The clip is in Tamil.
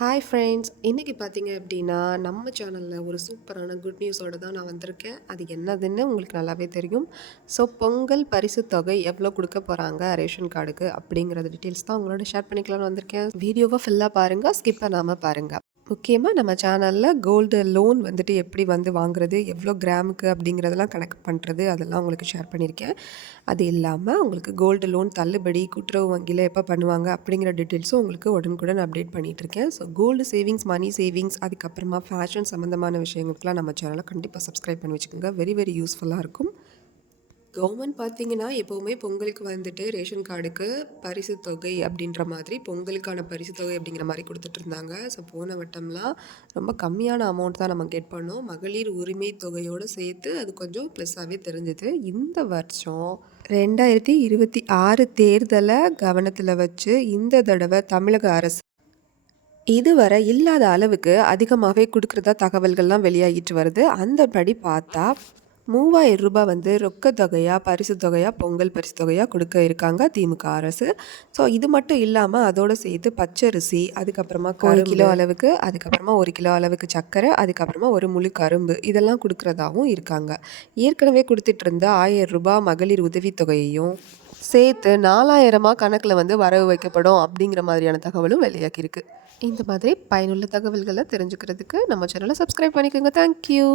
ஹாய் ஃப்ரெண்ட்ஸ், இன்றைக்கி பார்த்தீங்க அப்படின்னா நம்ம சேனலில் ஒரு சூப்பரான குட் நியூஸோடு தான் நான் வந்திருக்கேன். அது என்னதுன்னு உங்களுக்கு நல்லாவே தெரியும். ஸோ பொங்கல் பரிசு தொகை எவ்வளோ கொடுக்க போகிறாங்க ரேஷன் கார்டுக்கு அப்படிங்கிறது டீட்டெயில்ஸ் தான் உங்களோட ஷேர் பண்ணிக்கலாம்னு வந்திருக்கேன். வீடியோவை ஃபுல்லாக பாருங்கள், ஸ்கிப் பண்ணாமல் பாருங்கள். முக்கியமாக நம்ம சேனலில் கோல்டு லோன் வந்துட்டு எப்படி வந்து வாங்குறது, எவ்வளோ கிராமுக்கு அப்படிங்கிறதெல்லாம் கணக்கு பண்ணுறது, அதெல்லாம் உங்களுக்கு ஷேர் பண்ணியிருக்கேன். அது இல்லாமல் உங்களுக்கு கோல்டு லோன் தள்ளுபடி கூட்டுறவு வங்கியில் எப்போ பண்ணுவாங்க அப்படிங்கிற டீட்டெயில்ஸும் உங்களுக்கு உடனுக்குடன் அப்டேட் பண்ணிகிட்ருக்கேன். So gold savings, money savings, அதுக்கப்புறமா ஃபேஷன் சம்மந்தமான விஷயங்களுக்குலாம் நம்ம சேனலை கண்டிப்பாக சப்ஸ்கிரைப் பண்ணி வச்சுக்கோங்க. வெரி வெரி யூஸ்ஃபுல்லாக இருக்கும். கவர்மெண்ட் பார்த்தீங்கன்னா எப்போவுமே பொங்கலுக்கு வந்துட்டு ரேஷன் கார்டுக்கு பரிசு தொகை அப்படின்ற மாதிரி பொங்கலுக்கான பரிசு தொகை அப்படிங்கிற மாதிரி கொடுத்துட்ருந்தாங்க. ஸோ போன வட்டம்லாம் ரொம்ப கம்மியான அமௌண்ட் தான் நம்ம கெட் பண்ணோம். மகளிர் உரிமை தொகையோடு சேர்த்து அது கொஞ்சம் ப்ளஸ்ஸாகவே தெரிஞ்சுது. இந்த வருஷம் 2026 தேர்தலை கவனத்தில் வச்சு இந்த தடவை தமிழக அரசு இதுவரை இல்லாத அளவுக்கு அதிகமாகவே கொடுக்குறதா தகவல்கள்லாம் வெளியாகிட்டு வருது. அந்தபடி பார்த்தா 3000 ரூபாய் வந்து ரொக்க தொகையாக பரிசு தொகையாக பொங்கல் பரிசு தொகையாக கொடுக்க இருக்காங்க திமுக அரசு. ஸோ இது மட்டும் இல்லாமல் அதோடு சேர்த்து பச்சரிசி, அதுக்கப்புறமா 1 கிலோ அளவுக்கு, அதுக்கப்புறமா 1 கிலோ அளவுக்கு சர்க்கரை, அதுக்கப்புறமா ஒரு முழு கரும்பு இதெல்லாம் கொடுக்குறதாகவும் இருக்காங்க. ஏற்கனவே கொடுத்துட்டு இருந்த 1000 ரூபாய் மகளிர் உதவித்தொகையையும் சேர்த்து 4000 கணக்கில் வந்து வரவு வைக்கப்படும் அப்படிங்கிற மாதிரியான தகவலும் வெளியாகிருக்கு. இந்த மாதிரி பயனுள்ள தகவல்களை தெரிஞ்சுக்கிறதுக்கு நம்ம சேனலை சப்ஸ்கிரைப் பண்ணிக்கோங்க. தேங்க்யூ.